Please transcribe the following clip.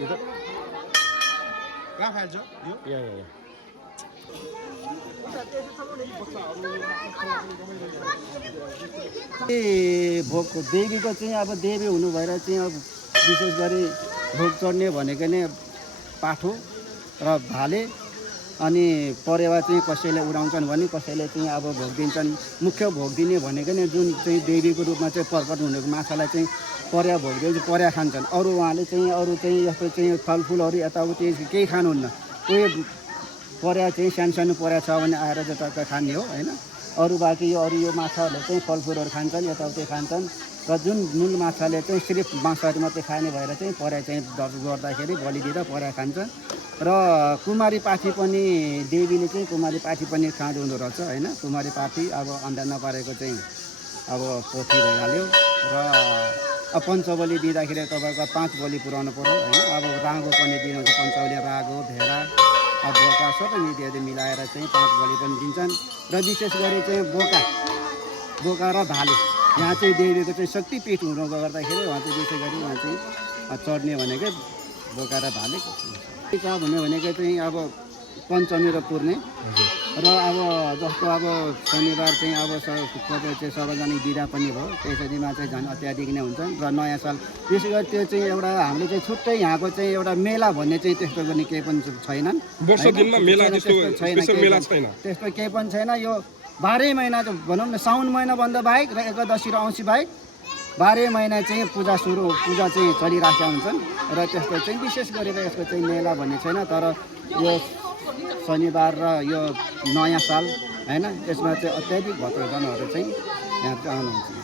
इधर कहाँ फाल्छ यो या भोग देवीको चाहिँ अब देवी हुनु भएर चाहिँ अब विशेष गरी भोग चढ्ने भनेको नै पाठो र भाले अनि परेवा चाहिँ कसैले उडाउँछन् भने कसैले चाहिँ अब भोग दिन्छन्। मुख्य भोग दिने भनेको नै जुन चाहिँ देवीको रूपमा चाहिँ प्रकट हुनेको माछालाई चाहिँ परेवा भोग दिए परेवा खान्छन्। अरू उहाँले चाहिँ अरू चाहिँ यस्तो चाहिँ फलफुलहरू यताउति केही खानुहुन्न। कोही परेवा चाहिँ सानो सानो परेवा छ भने आएर चाहिँ टक्क खाने हो होइन। अरू बाँकी यो अरू यो माछाहरूले चाहिँ फलफुलहरू खान्छन् यताउति खान्छन् र जुन मूल माछाले चाहिँ सिर्फ मांसहरू मात्रै खाने भएर चाहिँ परेवा चाहिँ गर्दाखेरि बलि दिँदा परेवा खान्छ। र कुमारी पाठी पनि देवीले चाहिँ कुमारी पाठी पनि खाँदो हुँदो रहेछ होइन। कुमारी पाठी अब अन्डा नपारेको चाहिँ अब पोथी भइहाल्यो र पञ्चबली दिँदाखेरि तपाईँको 5 बलि पुऱ्याउनु पर्यो होइन। अब राँगो पनि दिनुहुन्छ पञ्चबली राँगो भेडा अब बोका सबै इत्यादि मिलाएर चाहिँ 5 बलि पनि दिन्छन्। र विशेष गरी चाहिँ बोका र भाले यहाँ चाहिँ देवीको चाहिँ शक्तिपीठ हुनु गर्दाखेरि उहाँ चाहिँ विशेष गरी उहाँ चाहिँ चढ्ने भनेकै बोका र भाले कहाँ भन्यो भनेको चाहिँ अब पञ्चमी र पूर्णे र अब जस्तो अब शनिबार चाहिँ अब तपाईँ चाहिँ सार्वजनिक बिदा पनि भयो त्यसरीमा चाहिँ झन् अत्याधिक नै हुन्छन्। र नयाँ साल विशेष गरी त्यो चाहिँ एउटा हामीले चाहिँ छुट्टै यहाँको चाहिँ एउटा मेला भन्ने चाहिँ त्यस्तो पनि केही पनि छैनन्। त्यस्तो केही पनि छैन। यो 12 महिना भनौँ न साउन महिनाभन्दा बाहेक र एकादशी र औँसी बाहेक 12 महिना चाहिँ पूजा चाहिँ चलिरहेका हुन्छन्। र त्यस्तो चाहिँ विशेष गरेर यसको चाहिँ मेला भन्ने छैन। तर यो शनिबार र यो नयाँ साल होइन यसमा चाहिँ अत्याधिक भक्तजनहरू चाहिँ यहाँ आउनुहुन्छ।